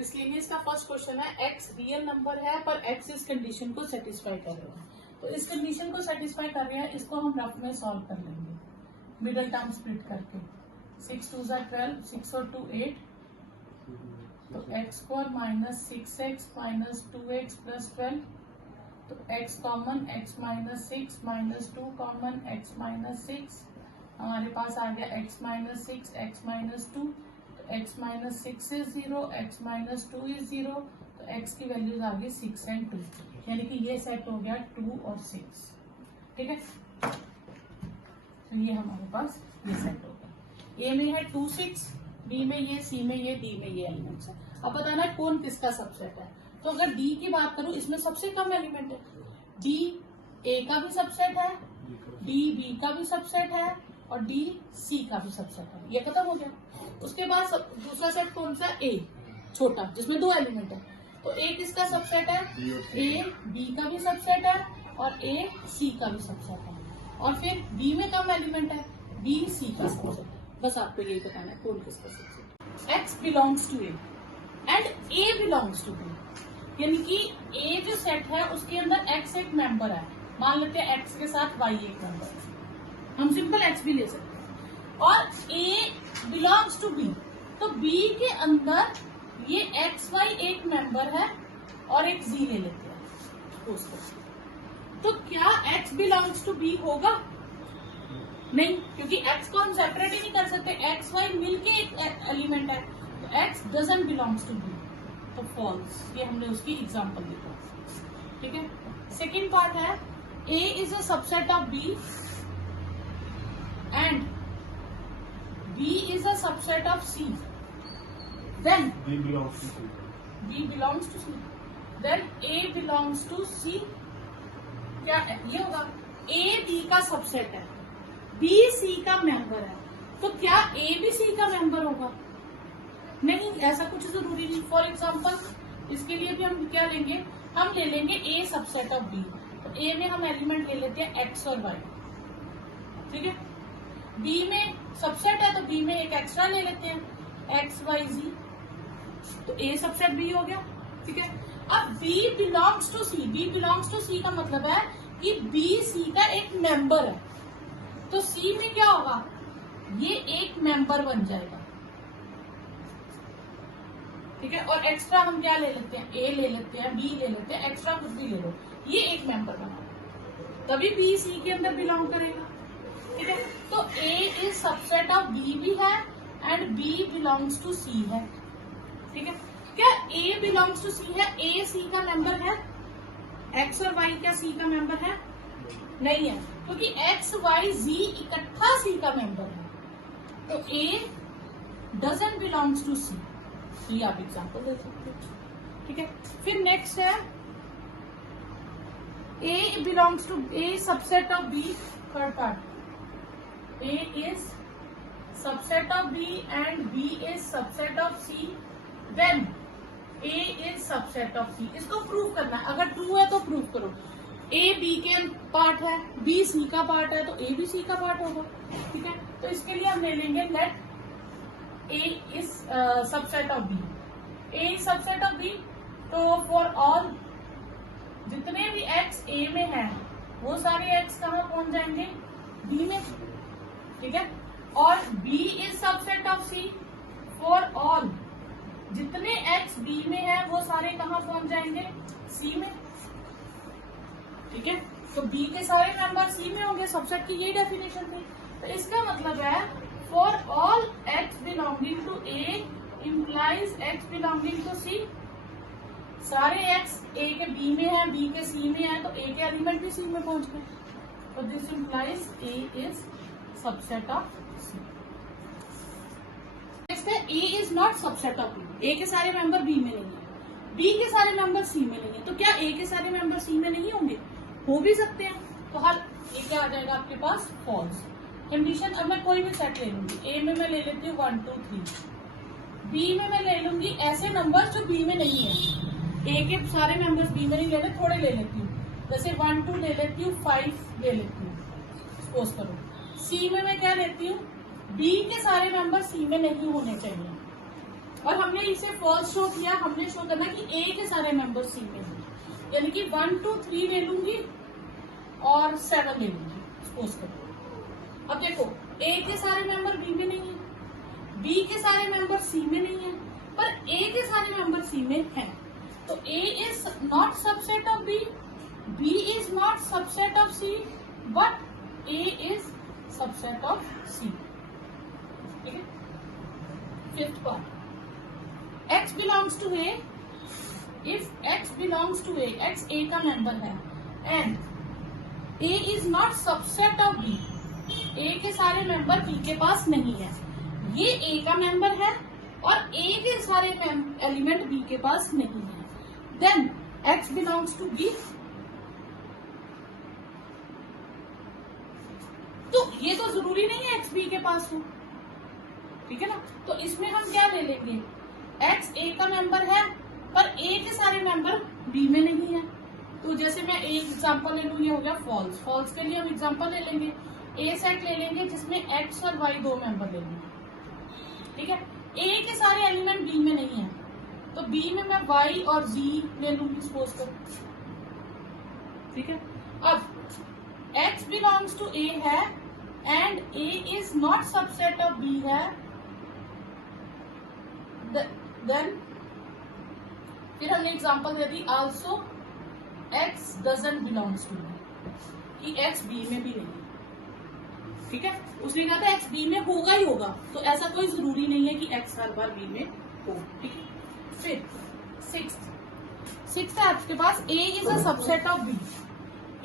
Miscellaneous का first question है, x real number है पर एक्स इस कंडीशन को सेटिस्फाई कर रहे हैं। तो इस कंडीशन को सेटिस्फाई कर रहे हैं, इसको हम रफ में सॉल्व कर लेंगे मिडल टर्म स्प्लिट करके। 6 2 12, 6 और 2 8, तो x square minus 6x minus 2x plus 12, तो x common, x minus 6 minus 2 common, x minus 6, हमारे पास आ गया x माइनस 6, x माइनस 2, तो x minus 6 is 0, x minus 2 is 0, तो x की वैल्यूज आ गई 6 एंड 2, यानी कि ये सेट हो गया 2 और 6। ठीक है, तो ये हमारे पास ये सेट हो गया। A में है 2 6, B में ये, C में ये, D में ये एलिमेंट्स है। अब बताना है कौन किसका सबसेट है। तो अगर D की बात करूं, इसमें सबसे कम एलिमेंट है, D A का भी सबसेट है, D B का भी सबसेट है और D C का भी सबसेट है। ये खत्म हो गया। उसके बाद दूसरा सेट कौन सा, A छोटा, जिसमें 2 एलिमेंट है। तो A किसका सबसेट है, A B का भी सबसेट है और A C का भी सबसेट है। और फिर B में कम एलिमेंट है, B C का सबसेट है। बस आपको यही बताना है कौन किसका सबसेट है। X belongs to A and A belongs to B, यानी कि A जो सेट है उसके अंदर X एक मेंबर है। मान लेते हैं X के साथ Y एक मेंबर है, हम सिंपल X भी ले सकते हैं। और A बिलोंग्स टू B, तो B के अंदर ये XY एक मेंबर है और एक Z ले लेते हैं उसको। तो क्या X बिलोंग्स टू B होगा? नहीं, क्योंकि X को हम सेपरेट ही नहीं कर सकते, XY मिलके एक एलिमेंट है, तो X doesn't belongs to B, तो फॉल्स। ये हमने उसकी एग्जांपल लिखा। ठीक है, सेकेंड पार्ट है, A is a subset of B and B is a subset of C, then B belongs to C. B belongs to C, then A belongs to C। क्या है? ये होगा A B का subset है, B C का member है, तो क्या A भी C का मेंबर होगा? नहीं, ऐसा कुछ जरूरी नहीं। फॉर एग्जाम्पल इसके लिए भी हम क्या लेंगे, हम ले लेंगे A सबसेट ऑफ B। तो A में हम एलिमेंट ले लेते हैं X और Y। ठीक है, B में सबसेट है तो B में एक एक्स्ट्रा ले लेते हैं X Y Z, तो A सबसेट B हो गया। ठीक है, अब B belongs to C, B belongs to C का मतलब है कि B C का एक मेंबर है, तो C में क्या होगा, ये एक मेंबर बन जाएगा। ठीक है, और एक्स्ट्रा हम क्या ले लेते हैं, A ले लेते हैं, B ले लेते हैं, एक्स्ट्रा कुछ भी ले लो, ये एक मेंबर बना, तभी B C के अंदर बिलोंग करेगा। ठीक है, तो A is subset of B भी है and B belongs to C है। ठीक है, क्या A बिलोंग्स टू C है, A C का मेंबर है, X और Y क्या C का मेंबर है? नहीं है, क्योंकि X Y Z इकट्ठा C का मेंबर है, तो A doesn't belongs to C। ये आप एग्जाम्पल दे सकते हो। ठीक है, फिर नेक्स्ट है, A belongs to A subset of B, third part, A is subset of B and B is subset of C, then A is subset of C। इसको prove करना है, अगर ट्रू है तो प्रूव करो। A B के part है, B C का पार्ट है, तो A भी C का पार्ट होगा। ठीक है, तो इसके लिए हम ले लेंगे late A is subset of B, A is subset of B, तो फॉर ऑल जितने भी X A में है वो सारे X कहाँ पहुंच जाएंगे, B में। ठीक है, और B is subset of C, for all जितने X B में है वो सारे कहाँ पहुंच जाएंगे, C में। ठीक है, तो B के सारे मेंबर C में होंगे, सबसेट की यही डेफिनेशन थी। तो इसका मतलब है for all X belonging to A implies X belonging to C। सारे X A के B में है, B के C में है, तो A के एलिमेंट भी C में पहुंच गए, तो this implies A is subset of C। Next है, A is not subset of B, A के सारे मेंबर B में नहीं है, B के सारे मेंबर C में नहीं है, तो क्या A के सारे मेंबर C में नहीं होंगे? हो भी सकते हैं, तो हल ये क्या आ जाएगा आपके पास, फॉल्स। कंडीशन, अब मैं कोई भी सेट ले लूंगी, A में मैं ले लेती हूँ 1 2 3, B में मैं ले लूंगी ऐसे नंबर जो B में नहीं है, A के सारे मेंबर्स B में नहीं लेने, थोड़े ले लेती हूँ, जैसे 1 2 ले लेती हूँ, 5 ले लेती हूँ, सपोज करो। C में मैं क्या लेती हूँ, B के सारे मेंबर C में नहीं होने चाहिए, और हमने इसे फॉल्स शो किया, हमने शो करना कि ए के सारे मेंबर सी में हैं, यानी कि 1 2 3 ले लूंगी और 7 ले लूंगी सपोज करो। अब देखो ए के सारे मेंबर बी में नहीं है, बी के सारे मेंबर सी में नहीं है, पर ए के सारे मेंबर सी में है। तो A is not subset of B, B is not subset of C, but A is subset of C. ठीक है। Fifth part, x belongs to A, if x belongs to A, x A का member है and A is not subset of B, A के सारे member B के पास नहीं है, ये A का मेंबर है और A के सारे एलिमेंट B के पास नहीं है, then x belongs to B। तो ये तो जरूरी नहीं है x B के पास हो, ठीक है ना। तो इसमें हम क्या ले लेंगे, x A का मेंबर है पर A के सारे मेंबर B में नहीं है। तो जैसे मैं एक एग्जांपल ले लूं, ये हो गया फॉल्स। फॉल्स के लिए हम एग्जांपल ले लेंगे, A सेट ले लेंगे जिसमें x और y दो मेंबर ले लेंगे। ठीक है। A के सारे एलिमेंट B में नहीं है, तो B में मैं y और z ले लूंगी सपोज करो। ठीक है। अब x बिलोंग्स टू A है and A is not subset of B है, देन फिर हमने एग्जांपल दे दी also x doesn't belongs to B, कि x b में भी नहीं। ठीक है। उसने कहा था x b में होगा ही होगा, तो ऐसा कोई जरूरी नहीं है कि x हर बार b में हो। ठीक है। फिर सिक्स्थ है आपके पास, a is a subset of b,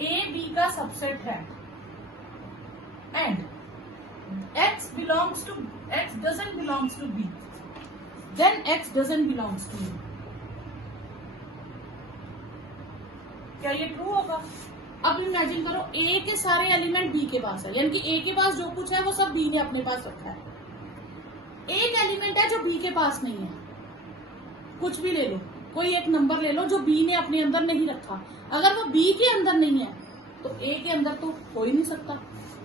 a b का सबसेट है and x doesn't belongs to b, then x doesn't belongs to you। क्या ये ट्रू होगा? अब इमेजिन करो A के सारे एलिमेंट B के पास है, यानी कि A के पास जो कुछ है वो सब B ने अपने पास रखा है। एक एलिमेंट है जो B के पास नहीं है, कुछ भी ले लो, कोई एक नंबर ले लो जो B ने अपने अंदर नहीं रखा, अगर वो B के अंदर नहीं है तो A के अंदर तो हो ही नहीं सकता।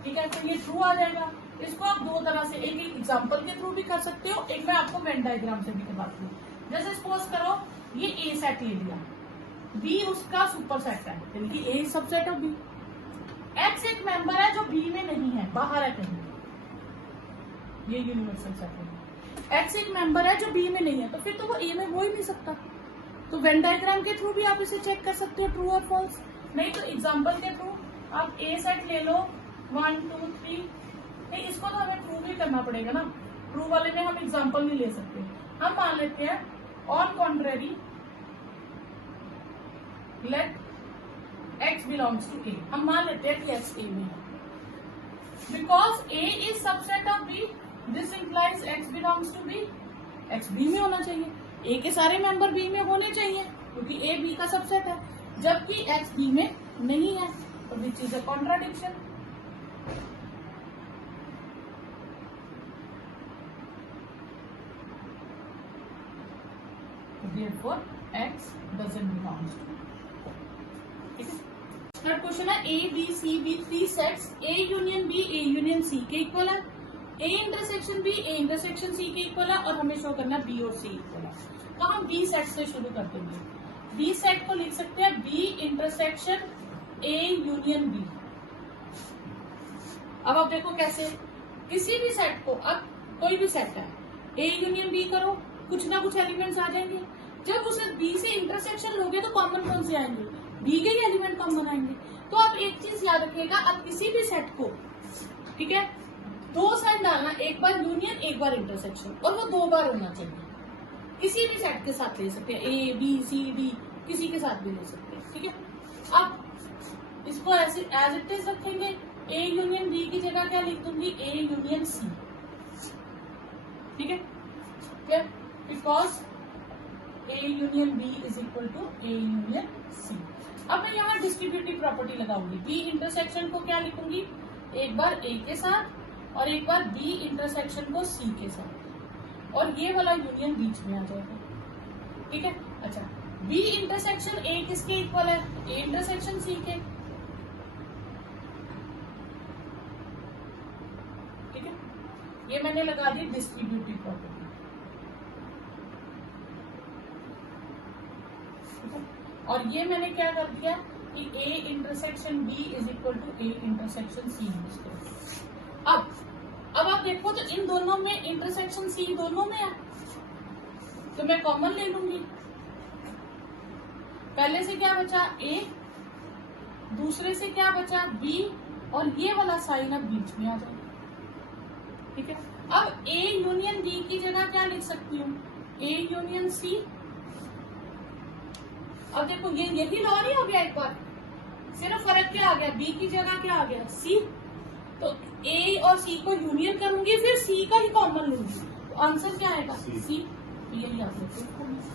ठीक है। तो ये ट्रू आ जाएगा। इसको आप दो तरह से, एक एग्जांपल के थ्रू भी कर सकते हो, एक मैं आपको वेन डायग्राम से भी करवाती हूँ। जैसे सपोज करो ये ए सेट ले लिया, बी उसका सुपर सेट है, यानी कि ए सबसेट ऑफ बी। एक्स एक मेंबर है जो बी में नहीं है, बाहर है कहीं, ये यूनिवर्सल सेट है। एक्स एक मेंबर है जो बी में नहीं है, तो फिर तो वो ए में हो ही नहीं सकता। तो वेन डायग्राम के थ्रू भी आप इसे चेक कर सकते हो ट्रू और फॉल्स, नहीं तो एग्जाम्पल के थ्रू आप ए सेट ले लो 1 2 3। नहीं, इसको तो हमें ट्रू भी करना पड़ेगा ना, ट्रू वाले में हम एग्जांपल नहीं ले सकते। हम मान लेते हैं on contrary let x belongs to a, हम मान लेते हैं कि x a में है, because a is subset of b, this implies x belongs to b, x b में होना चाहिए, a के सारे मेंबर b में होने चाहिए क्योंकि a b का सबसेट है, जबकि x b में नहीं है, तो which is a contradiction. Therefore, x doesn't belong to। ठीक है। थर्ड क्वेश्चन है A B C B three sets A union B A union C के इक्वल है, A intersection B A intersection C के इक्वल है, और हमें show करना है B और C इक्वल है। तो हम B सेट से शुरू कर देंगे। B सेट को लिख सकते हैं B intersection A union B। अब आप देखो कैसे, किसी भी सेट को, अब कोई भी सेट है A यूनियन B करो, कुछ ना कुछ एलिमेंट्स आ जाएंगे, जब उसे B से इंटरसेक्शन लोगे तो कॉमन कौन से आएंगे, B के ही एलिमेंट कॉमन आएंगे। तो आप एक चीज याद रखिएगा, आप किसी भी सेट को, ठीक है, दो साइन डालना, एक बार यूनियन एक बार इंटरसेक्शन, और वो दो बार होना चाहिए। किसी भी सेट के साथ ले सकते हैं, A B C D किसी के साथ भी ले सकते हैं। ठीक है। अब इसको ऐसे एज इट इज रखेंगे, A यूनियन B की जगह क्या लिख दूंगी, A यूनियन C। ठीक है। Because A union B is equal to A union C। अब मैं यहाँ डिस्ट्रीब्यूटिव प्रॉपर्टी लगाऊंगी, B इंटरसेक्शन को क्या लिखूंगी, एक बार A के साथ और एक बार B इंटरसेक्शन को C के साथ, और ये वाला यूनियन बीच में आ जाएगा। ठीक है। अच्छा, B इंटरसेक्शन A किसके इक्वल है, A इंटरसेक्शन C के। ठीक है। ये मैंने लगा दी डिस्ट्रीब्यूटिव प्रॉपर्टी। और ये मैंने क्या कर दिया कि A intersection B is equal to A intersection C use करो। अब आप देखो तो इन दोनों में इंटरसेक्शन C दोनों में है, तो मैं कॉमन ले लूंगी। पहले से क्या बचा A, दूसरे से क्या बचा B, और ये वाला साइन अब बीच में आ जाएगा। ठीक है, अब A यूनियन B की जगह क्या लिख सकती हूँ, A यूनियन C। अब देखो ये यही लॉ नहीं हो गया एक बार, सिर्फ फर्क क्या आ गया, B की जगह क्या आ गया C, तो A और C को यूनियन करूंगी, फिर C का ही कॉमन लूंगी, तो आंसर क्या आएगा C। तो यही आंसर।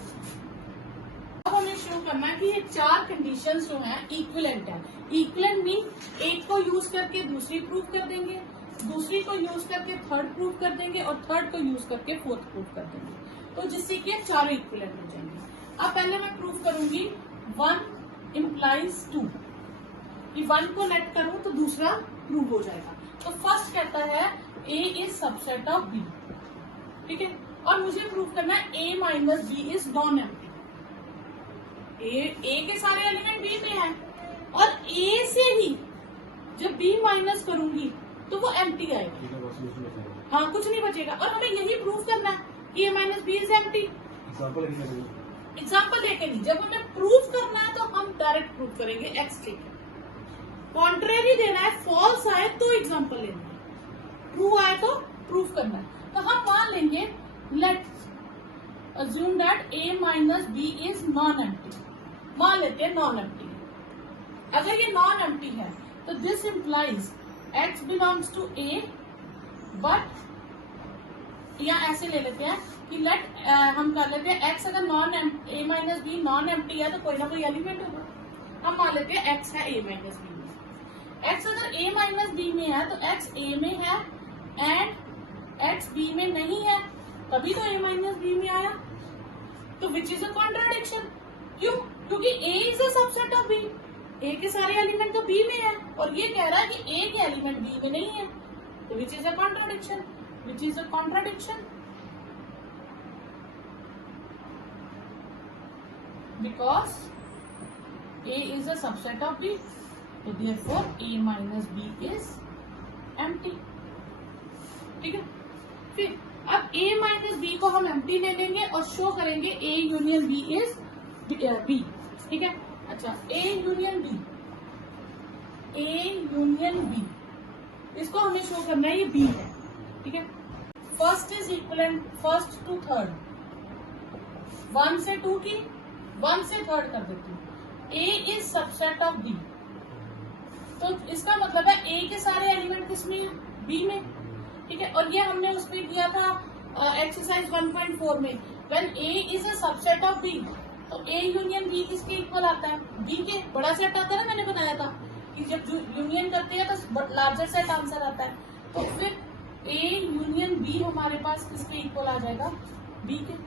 अब हमें शो करना है कि ये चार कंडीशंस जो हैं इक्विवेलेंट है। इक्विवेलेंट मीन एक को यूज करके दूसरी प्रूव कर देंगे, दूसरी को यूज करके थर्ड प्रूव कर देंगे, और थर्ड को यूज करके फोर्थ प्रूव कर देंगे, तो जिससे कि चारों इक्विवेलेंट हो जाएंगे। अब पहले मैं प्रूव करूंगी 1 इम्प्लाइज 2, कि 1 को लेट करूं तो दूसरा प्रूव हो जाएगा। तो फर्स्ट कहता है A is subset of B, ठीक है, और मुझे प्रूव करना है A minus B is non empty. A के सारे एलिमेंट B में हैं, और A से ही जब B माइनस करूंगी तो वो एम्प्टी आएगा। हाँ, कुछ नहीं बचेगा, और हमें यही प्रूव करना है कि A minus B is empty. Example देके नहीं, जब हमें प्रूफ करना है तो हम डायरेक्ट प्रूफ करेंगे एक्स के। कॉन्ट्रेरी देना है, फॉल्स आए तो एग्जाम्पल लेना है, ट्रू आए तो प्रूफ करना है। तो हम मान लेंगे, late assume that A minus B is non empty. मान लेते हैं नॉन एम्प्टी। अगर ये नॉन एम्प्टी है तो this implies X belongs to A, but या ऐसे ले लेते हैं कि लेट हम कर लेते हैं X अगर A minus B non empty है तो कोई ना कोई एलिमेंट होगा। हम मान लेते हैं X है A माइनस B में। X अगर A माइनस B में है तो X A में है एंड X B में नहीं है, तभी तो A माइनस B में आया। तो विच इज अ कॉन्ट्राडिक्शन। क्यों? क्योंकि A is a subset of B, A के सारे एलिमेंट तो B में है, और ये कह रहा है कि A के एलिमेंट B में नहीं है, तो which is a contradiction. Which is a contradiction because A is a subset of B, so therefore A minus B is empty। ठीक है, फिर अब A minus B को हम empty ले लेंगे और शो करेंगे A union B is B। ठीक है, अच्छा A union B, A union B, इसको हमें शो करना है ये B है। ठीक है, first is equivalent first to third, 1 से 2 की 1 से थर्ड कर देती हूँ। A is subset of B, तो इसका मतलब है A के सारे एलिमेंट किसमें है, B में। ठीक है, और ये हमने उसमें किया था एक्सरसाइज 1.4 में, when A is a subset of B, तो A यूनियन B किसके इक्वल आता है, B के। बड़ा सेट आता है ना, मैंने बताया था कि जब यूनियन करते हैं तो लार्जर सेट आंसर आता है, तो फिर A यूनियन B हमारे पास किसके इक्वल आ जाएगा, B के।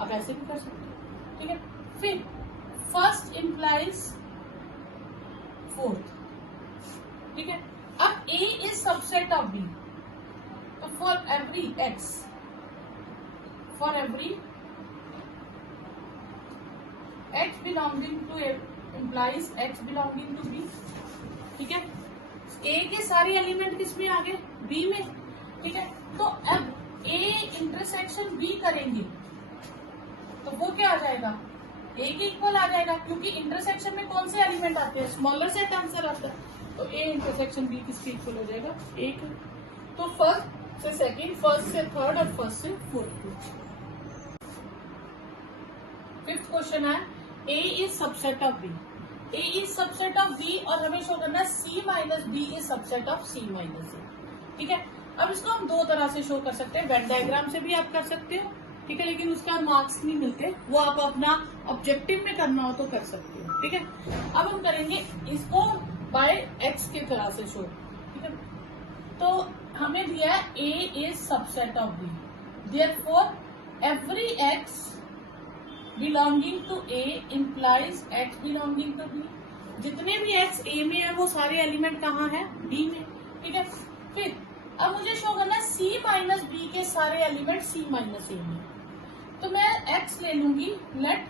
आप ऐसे भी कर सकते हैं। ठीक है, फिर फर्स्ट इम्प्लाइज फोर्थ। ठीक है, अब A is subset of B, तो for every X, for every X belonging to A implies X belonging to B। ठीक है, A के सारे एलिमेंट किस में आ गए, B में। ठीक है, तो अब A इंटरसेक्शन B करेंगे तो वो क्या आ जाएगा, A के इक्वल आ जाएगा, क्योंकि इंटरसेक्शन में कौन से एलिमेंट आते हैं, स्मॉलर सेट आंसर आता है, तो A इंटरसेक्शन B किसके इक्वल हो जाएगा, A के। तो फर्स्ट से सेकंड, फर्स्ट से थर्ड और फर्स्ट से फोर्थ। फिफ्थ क्वेश्चन है A is subset of B, A is subset of B, और हमें शो करना है C minus B is subset of C minus A। ठीक है, अब इसको हम दो तरह से शो कर सकते हैं, वेन डायग्राम से भी आप कर सकते हो। ठीक है, लेकिन उसका मार्क्स नहीं मिलते, वो आप अपना ऑब्जेक्टिव में करना हो तो कर सकते हो। ठीक है, अब हम करेंगे इसको बाय एक्स की तरह से शो। ठीक है, तो हमें दिया है A is subset of B, therefore every X belonging to A implies X belonging to B। जितने भी X A में है वो सारे एलिमेंट कहाँ है, B में। ठीक है, फिर अब मुझे शो करना है C माइनस B के सारे एलिमेंट C माइनस A में, तो मैं X ले लूंगी, लेट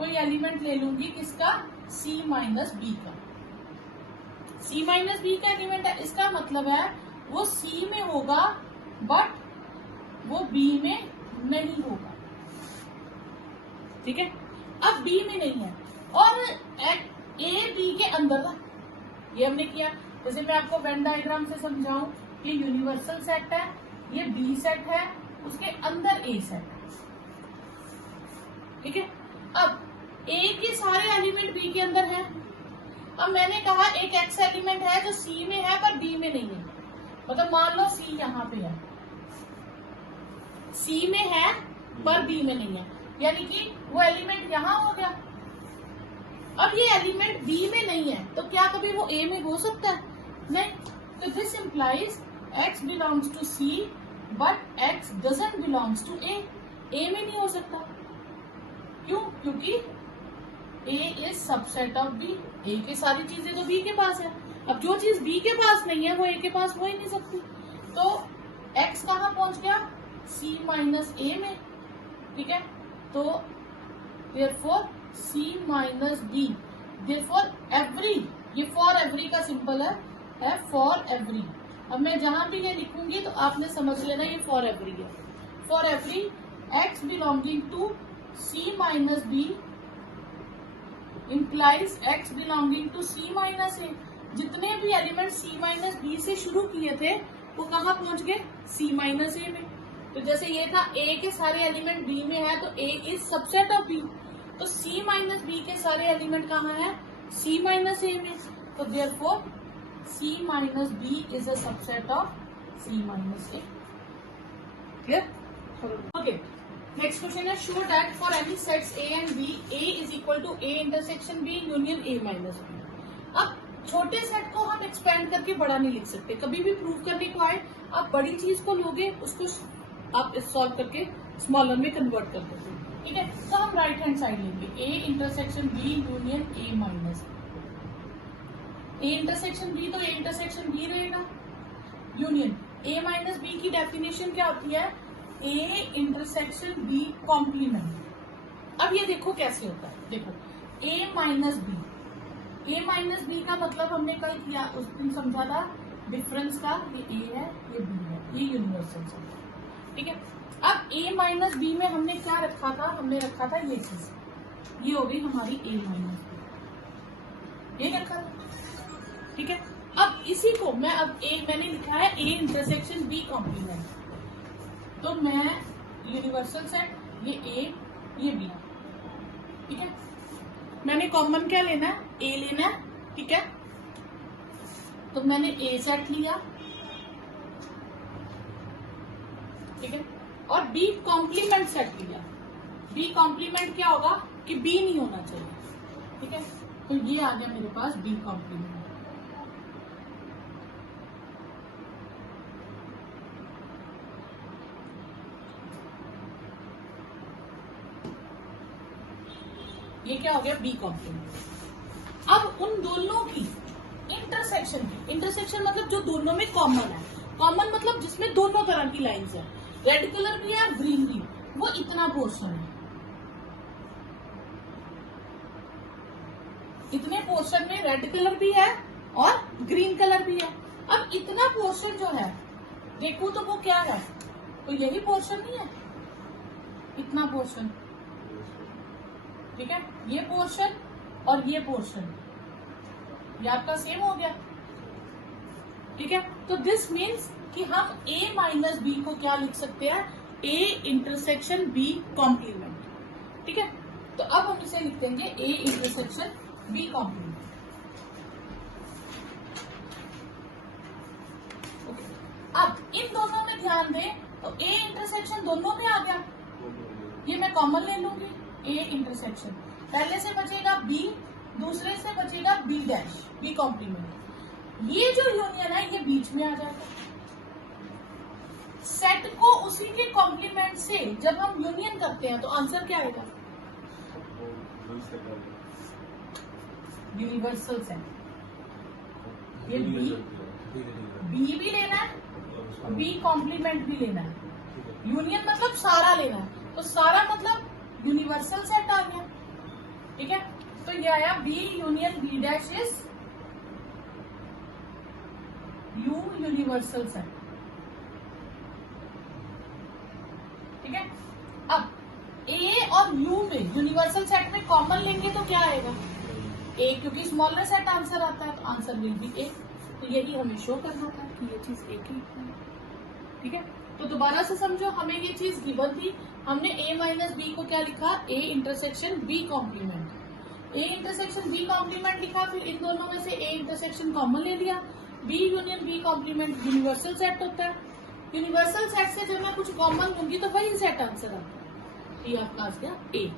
कोई एलिमेंट ले लूंगी किसका, C माइनस बी का। C माइनस बी का एलिमेंट है, इसका मतलब है वो C में होगा बट वो B में नहीं होगा। ठीक है, अब B में नहीं है और A B के अंदर था, ये हमने किया। जैसे मैं आपको वेन डायग्राम से समझाऊं, ये यूनिवर्सल सेट है, ये B सेट है, उसके अंदर A सेट है। ठीक है, अब A के सारे एलिमेंट B के अंदर हैं। अब मैंने कहा एक X एलिमेंट है जो C में है पर B में नहीं है, मतलब मान लो C यहाँ पे है, C में है पर B में नहीं है, यानी कि वो एलिमेंट यहाँ हो गया। अब ये एलिमेंट B में नहीं है तो क्या कभी वो A में हो सकता है? नहीं। तो this implies X belongs to C but X doesn't belongs to A। A में नहीं हो सकता, क्यों? क्योंकि A is subset of B। A की सारी चीजें तो B के पास है, अब जो चीज B के पास नहीं है वो A के पास हो ही नहीं सकती। तो X कहाँ पहुंच गया? C माइनस A में। ठीक है, तो therefore C minus B, therefore every, ये फॉर एवरी का सिंपल है फॉर एवरी। अब मैं जहां भी ये लिखूंगी तो आपने समझ लेना ये फॉर एवरी है। For every X belonging to C minus B implies X belonging to C minus A। जितने भी एलिमेंट C माइनस B से शुरू किए थे वो कहाँ पहुंच गए? C माइनस A में। तो जैसे ये था A के सारे एलिमेंट B में है तो A is subset of B, तो C माइनस B के सारे एलिमेंट कहाँ है? C माइनस A में। तो therefore C minus B is a subset of C minus A। Clear? Okay, next question है show that for any sets A and B A is equal to A intersection B union A minus B। अब छोटे set को हम expand करके बड़ा नहीं लिख सकते, कभी भी प्रूव करने को आए आप बड़ी चीज को लोगे उसको आप सॉल्व करके स्मॉलर में कन्वर्ट कर दोगे। ठीक है, तो हम राइट हैंड साइड लेंगे A intersection B union A minus A intersection B, तो A इंटरसेक्शन B रहेगा यूनियन A माइनस B की डेफिनेशन क्या होती है? A intersection B complement. अब ये देखो कैसे होता है, देखो A minus B, A minus B का मतलब हमने कल किया, उस दिन समझा था डिफरेंस का, ये A है ये B है, ये यूनिवर्सल है। ठीक है, अब A माइनस B में हमने क्या रखा था? हमने रखा था ये चीज, ये हो गई हमारी A माइनस B, ये रखा था। ठीक है, अब इसी को मैं मैंने लिखा है A इंटरसेक्शन B कॉम्प्लीमेंट, तो मैं यूनिवर्सल सेट ये A ये B। ठीक है, मैंने कॉमन क्या लेना है? A लेना है। ठीक है, तो मैंने A सेट लिया। ठीक है, और B कॉम्प्लीमेंट सेट लिया। B कॉम्प्लीमेंट क्या होगा कि B नहीं होना चाहिए। ठीक है, तो ये आ गया मेरे पास B कॉम्प्लीमेंट। ये क्या हो गया? B complement. अब उन दोनों की इंटरसेक्शन मतलब जो दोनों में कॉमन है, कॉमन मतलब जिसमें दोनों तरह की लाइंस है, रेड कलर भी है और ग्रीन भी, वो इतना पोर्शन है। इतने पोर्शन में रेड कलर भी है और ग्रीन कलर भी है। अब इतना पोर्शन जो है देखो तो वो क्या है? तो यही पोर्शन नहीं है, इतना पोर्शन। ठीक है, ये पोर्शन और ये पोर्शन ये आपका सेम हो गया। ठीक है, तो दिस मीन्स कि हम A माइनस B को क्या लिख सकते हैं? A intersection B complement. ठीक है, तो अब हम इसे लिख देंगे A इंटरसेक्शन B कॉम्प्लीमेंट। अब इन दोनों में ध्यान दें तो A इंटरसेक्शन दोनों में आ गया, ये मैं कॉमन ले लूंगी। A इंटरसेक्शन पहले से बचेगा B, दूसरे से बचेगा B डैश B कॉम्प्लीमेंट। ये जो यूनियन है ये बीच में आ जाएगा। सेट को उसी के कॉम्प्लीमेंट से जब हम यूनियन करते हैं तो आंसर क्या आएगा? Universal set. ये B भी लेना है, B कॉम्प्लीमेंट भी लेना है। यूनियन मतलब सारा लेना है, तो सारा मतलब यूनिवर्सल सेट आ गया। ठीक है, तो ये आया B union B dash is U universal set. ठीक है, अब ए और यू में यूनिवर्सल सेट में कॉमन लेंगे तो क्या आएगा, ए, क्योंकि स्मॉलर सेट आंसर आता है तो आंसर विल बी ए। तो यही हमें शो करना था कि ये चीज ए की इक्वल है। ठीक है, तो दोबारा से समझो, हमें ये चीज गिवन थी, हमने ए माइनस बी को क्या लिखा, A intersection B complement, A intersection B complement लिखा, फिर इन दोनों में से ए इंटरसेक्शन कॉमन ले लिया, B union B complement universal set होता है, यूनिवर्सल सेट से जब मैं कुछ कॉमन लूंगी तो वही सेट आंसर आता है, ये आपका आ गया ए।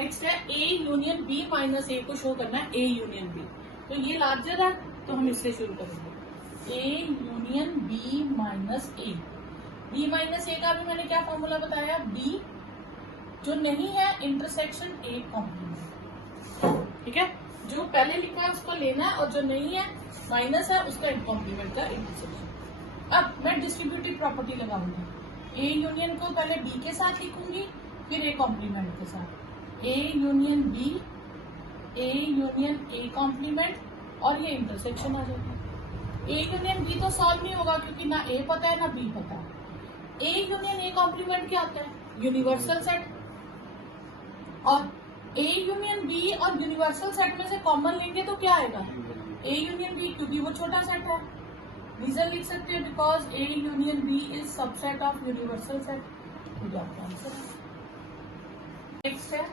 नेक्स्ट है ए यूनियन बी माइनस ए को शो करना है ए यूनियन बी, तो ये लार्जर है तो हम इससे शुरू करेंगे, A union B minus A, B minus A का भी मैंने क्या फॉर्मूला बताया, बी जो नहीं है इंटरसेक्शन ए कॉम्प्लीमेंट। ठीक है, जो पहले लिखा है उसको लेना है और जो नहीं है माइनस है उसका कॉम्प्लीमेंट का इंटरसेक्शन। अब मैं डिस्ट्रीब्यूटिव प्रॉपर्टी लगाऊंगी, ए यूनियन को पहले बी के साथ लिखूंगी फिर ए कॉम्प्लीमेंट के साथ, A union B, A union A complement और ये इंटरसेक्शन आ जाएगा। ए यूनियन बी तो सॉल्व नहीं होगा क्योंकि ना ए पता है ना बी पता है, ए यूनियन ए कॉम्प्लीमेंट क्या आता है, यूनिवर्सल सेट, और ए यूनियन बी और यूनिवर्सल सेट में से कॉमन लेंगे तो क्या आएगा, ए यूनियन बी, क्योंकि वो छोटा सेट है, रीजन लिख सकते हैं because A union B is subset of universal set, तो जो आपका आंसर है। नेक्स्ट है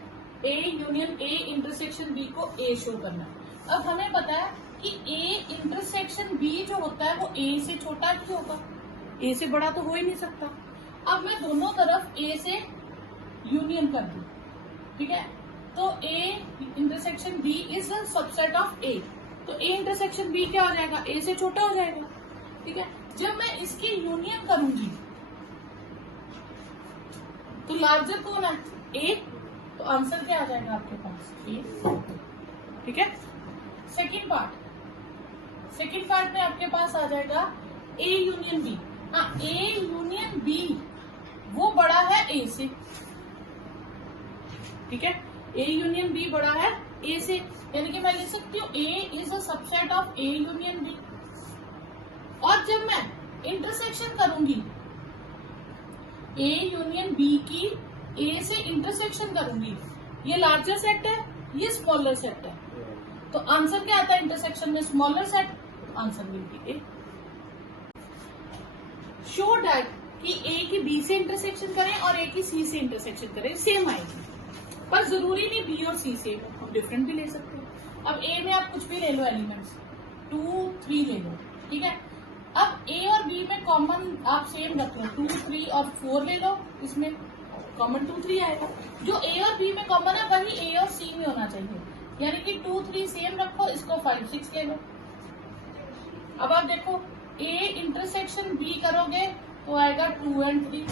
A union A intersection B को ए शो करना है। अब हमें पता है कि ए इंटरसेक्शन बी जो होता है वो ए से छोटा ही होगा, ए से बड़ा तो हो ही नहीं सकता। अब मैं दोनों तरफ ए से यूनियन कर दूं, ठीक है, तो A intersection B is a subset of A, तो ए इंटरसेक्शन बी क्या हो जाएगा, ए से छोटा हो जाएगा। ठीक है, जब मैं इसकी यूनियन करूंगी तो लार्जर कौन है, ए, तो आंसर क्या आ जाएगा आपके पास, ए। ठीक है, सेकेंड पार्ट में आपके पास आ जाएगा ए यूनियन बी। हाँ, ए यूनियन बी वो बड़ा है ए से, ठीक है, ए यूनियन बी बड़ा है ए से, यानी कि मैं लिख सकती हूँ A is a subset of A union B. और जब मैं इंटरसेक्शन करूंगी ए यूनियन बी की ए से इंटरसेक्शन करूंगी, ये लार्जर सेट है ये स्मॉलर सेट है, तो आंसर क्या आता है इंटरसेक्शन में, smaller set, answer will be A. Show that कि ए की बी से इंटरसेक्शन करें और ए की सी से इंटरसेक्शन करें सेम आएगी, पर जरूरी नहीं बी और सी से, हम डिफरेंट भी ले सकते हैं। अब ए में आप कुछ भी ले लो एलिमेंट्स, 2, 3 ले लो, ठीक है। अब ए और बी में कॉमन आप सेम रख लो, 2, 3 और 4 ले लो, इसमें कॉमन 2, 3 आएगा। जो ए और बी में कॉमन है वही ए और सी में होना चाहिए, यानी कि 2, 3 सेम रखो, इसको 5, 6 ले लो। अब आप देखो ए इंटरसेक्शन बी करोगे तो आएगा 2 और 3,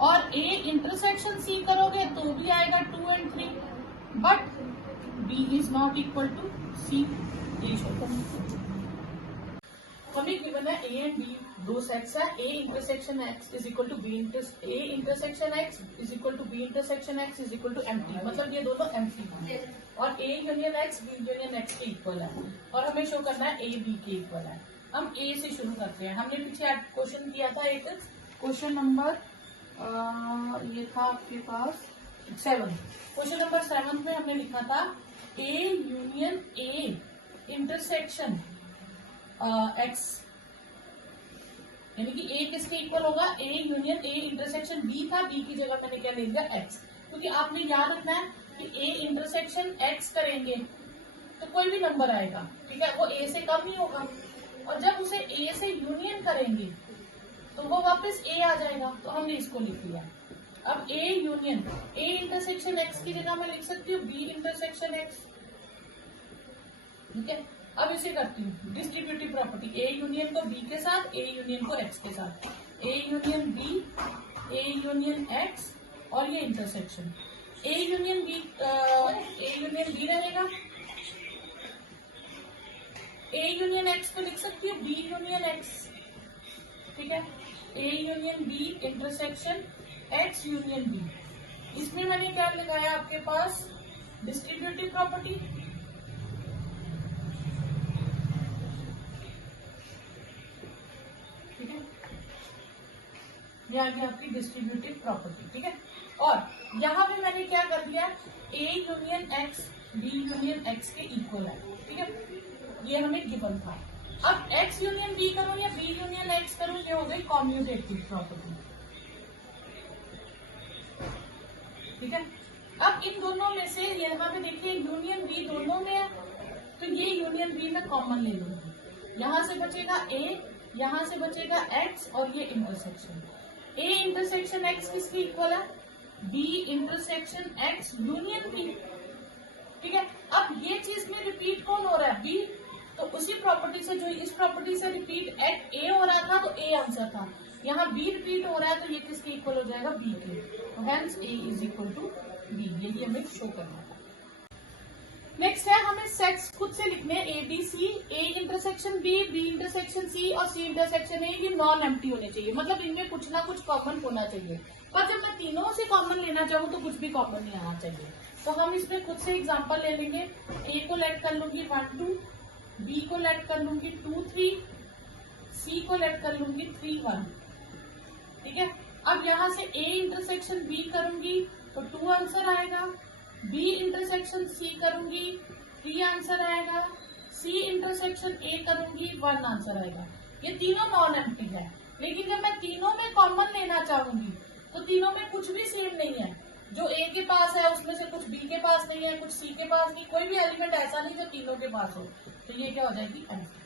और ए इंटरसेक्शन सी करोगे तो भी आएगा 2 और 3, but B is not equal to C. हमें गिवन है ए एंड बी दो सेट्स है, A intersection X is equal to B A intersection X is equal to B intersection X is equal to empty, मतलब ये दोनों empty है, और A union X B union X के equal है, और हमें शो करना है ए बी के इक्वल है। हम ए से शुरू करते हैं। हमने पीछे क्वेश्चन किया था एक, क्वेश्चन नंबर ये था आपके पास 7, क्वेश्चन नंबर 7 में हमने लिखा था A union A intersection X, यानी कि ए किसके इक्वल होगा, A union A intersection B था, बी की जगह मैंने क्या ले लिया एक्स, क्योंकि आपने याद रखना है कि ए इंटरसेक्शन एक्स करेंगे तो कोई भी नंबर आएगा, ठीक है, वो ए से कम ही होगा, और जब उसे ए से यूनियन करेंगे तो वो वापस ए आ जाएगा, तो हमने इसको लिख लिया। अब ए यूनियन ए इंटरसेक्शन एक्स की जगह मैं लिख सकती हूँ बी इंटरसेक्शन एक्स, ठीक है। अब इसे करती हूँ डिस्ट्रीब्यूटिव प्रॉपर्टी, ए यूनियन को बी के साथ, ए यूनियन को एक्स के साथ, A union B, A union X, और ये इंटरसेक्शन ए यूनियन बी रहेगा, ए यूनियन एक्स को लिख सकती हूँ बी यूनियन एक्स, ठीक है, A union B intersection X union B. इसमें मैंने क्या लगाया आपके पास डिस्ट्रीब्यूटिव प्रॉपर्टी, ठीक है, ये आ गई आपकी डिस्ट्रीब्यूटिव प्रॉपर्टी, ठीक है। और यहाँ पे मैंने क्या कर दिया, A union X B union X के इक्वल है, ठीक है, ये हमें गिवन था। अब एक्स यूनियन बी करूं या बी यूनियन एक्स करूं, ये हो गई कॉम्यूटेटिव प्रॉपर्टी, ठीक है। अब इन दोनों में से यहाँ पे देखिए यूनियन बी दोनों में है, तो ये यूनियन बी में कॉमन ले लूंगी, यहाँ से बचेगा ए, यहाँ से बचेगा एक्स और ये इंटरसेक्शन, ए इंटरसेक्शन एक्स किसके इक्वल है, B intersection X union B, ठीक है। अब ये चीज में रिपीट कौन हो रहा है, बी, तो उसी प्रॉपर्टी से, जो इस प्रॉपर्टी से रिपीट एट ए हो रहा था तो ए आंसर था, यहाँ बी रिपीट हो रहा है तो ये किसके इक्वल हो जाएगा, बी के, तो hence A is equal to B, यही हमें शो करना था। नेक्स्ट है हमें सेट्स खुद से लिखने हैं, A B C, A intersection B, B intersection C और सी इंटरसेक्शन ए, ये नॉन एम्प्टी होने चाहिए, मतलब इनमें कुछ ना कुछ कॉमन होना चाहिए, पर जब मैं तीनों से कॉमन लेना चाहूँ तो कुछ भी कॉमन नहीं आना चाहिए, तो हम इसमें खुद से एग्जांपल ले लेंगे। ए को लेट कर लूंगी 1 2, बी को लेट कर लूंगी 2 3, सी को लेट कर लूंगी 3 1, ठीक है। अब यहाँ से ए इंटरसेक्शन बी करूंगी तो 2 आंसर आएगा, बी इंटरसेक्शन सी करूंगी 3 आंसर आएगा, सी इंटरसेक्शन ए करूंगी 1 आंसर आएगा। ये तीनों नॉन एम्प्टी है, लेकिन जब मैं तीनों में कॉमन लेना चाहूंगी तो तीनों में कुछ भी सेम नहीं है, जो ए के पास है उसमें से कुछ बी के पास नहीं है, कुछ सी के पास नहीं, कोई भी एलिमेंट ऐसा नहीं जो तीनों के पास हो, तो ये क्या हो जाएगी एम्प्टी।